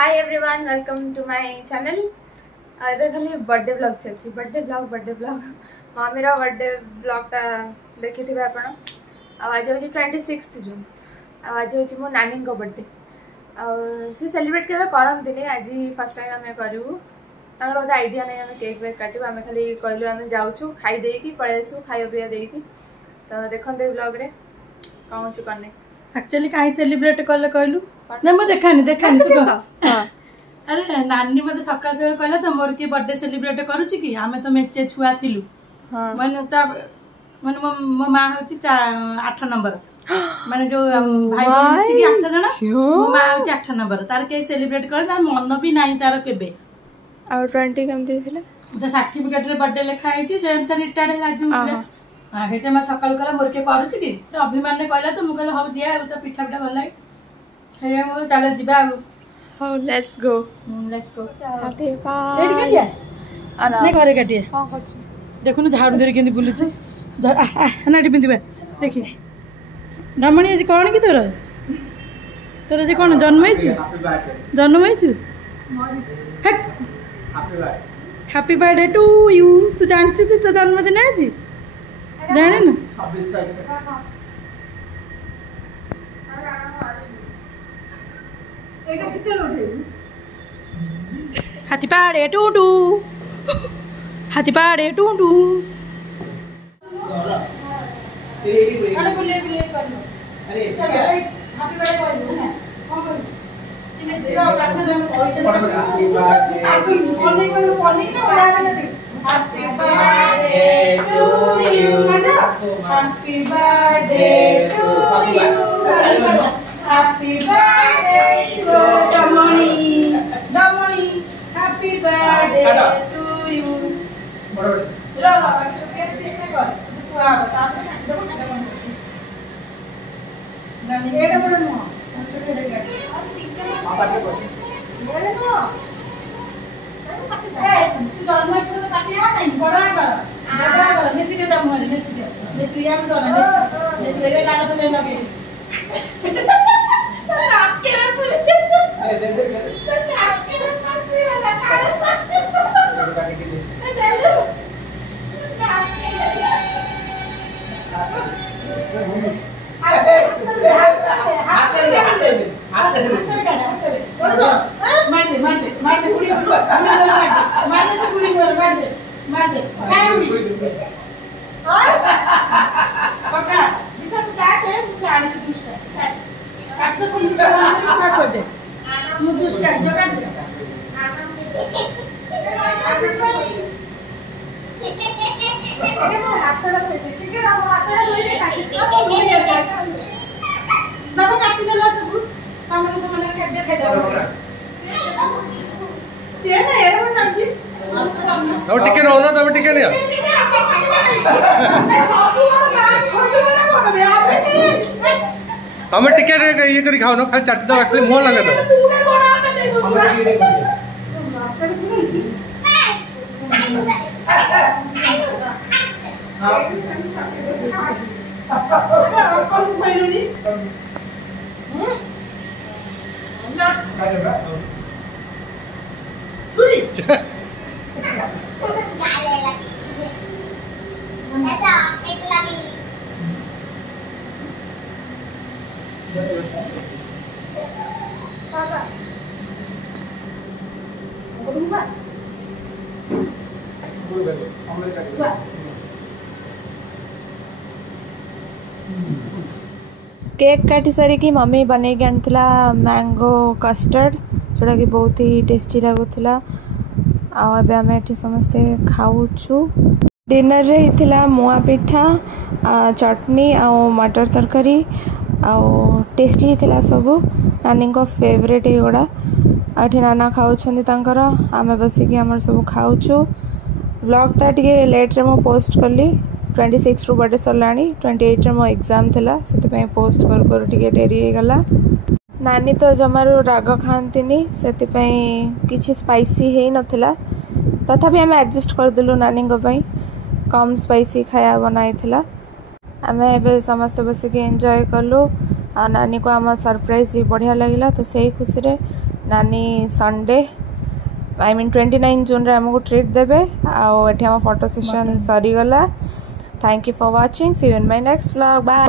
Hi everyone welcome to my channel. ଏବେ ଖାଲି birthday blog चलती बर्थडे ब्लॉग मम्मी बर्थडे ब्लॉगटा देखिथिबे आपण। आज हूँ 26 जून आज हूँ मो नानी बर्थडे सी सेलिब्रेट केवे करंती आज फर्स्ट टाइम आम करूँ बोधे आइडिया नहीं आम केक वेक काटू आम खाली कहलु आम जाऊँ खाई देकी पलि आसू खाया पीया देकी तो देखते ब्लॉग रे कौन अच्छे कौन नहीं एक्चुअली कहीं सेलिब्रेट कले कहलु ना मैं देखानी तू कह अरे नानी मत सकाल सकाल कहला तो मोर के बर्थडे सेलिब्रेट करूची कि आमे तो मेचे छुआ थिलु माने ता माने मो मां होची 8 नंबर माने जो भाई बहन मिसी 8 जना मो मां होची 8 नंबर तार के सेलिब्रेट कर तार मन भी नाही तार केबे आ 20 केम देथिले जो सर्टिफिकेट रे बर्थडे लिखा है छी सेम से रिटायर्ड लाजू हां हेते मैं सकाल कला मोर के करूची कि अभिमान ने कहला तो मु कहला हो दिया तो पिठा पिठा भल लागे हे मो चले जिबा Oh, let's go. Happy birthday. नहीं घरे काटिए देखो ना झाड़ू धरी केंदी बुलुची नाटी पिंदिबा देखी रमणी आज कौन की तोर तोर आज कौन जन्म हैछु हैप्पी बर्थडे टू यू तू जानछि तो जन्मदिन आज जाने ना 26 तारीख हाथी पाड़े टूटू हाथी पाड़े टूटू Happy birthday to Damoni. Happy birthday to you. Ro baba chocolate dish ne kar. Tu aa bata apne देखो ना कौन होती। नानी ये बड़ा नो। छोटे गिलास। पापा के पास। बोले नो। ए तू जन्म छुरे काटिया नहीं बड़ा कर मेसी के दम वाले मेसी यार तो ना मेसी ले लागा तो ले लगे टिके नो ना तब टिके नहीं हमें टिके ये करी खाओ ना खाली चाट दो एक्चुअली मोह लगे तो केक काटी सारिकी मम्मी बने आनीला मैंगो कस्टर्ड जोटा कि बहुत ही टेस्टी लगुला आम ये समस्ते खाऊछु। डिनर रे इथिला मुआ पिठा चटनी आ मटर तरकारी आ टेस्टी थिला सब नानी को फेवरेट एगुड़ा आठी नाना खाऊर आम बसिक आम सब खाऊछु। व्लॉगटा टे लेट रे मो पोस्ट कली 26 रु बर्थडे सरला 28 रे मो एग्जाम थिला से पोस्ट कर टे डेरी गला। नानी तो जमारू राग खाती से किसी स्पाइसी है नथिला तथापि आम एडजस्ट करदेलु नानी कम स्पाइसी खाया बनाई आम ए समस्त बसिक एंजॉय कलु आ नानी को आम सरप्राइज भी बढ़िया लगिला तो सही खुशी रे नानी संडे आई मीन 29 जून रे हमको ट्रीट देबे आ एठी हम फोटो सेशन सरी गला thank you for watching see you in my next vlog bye.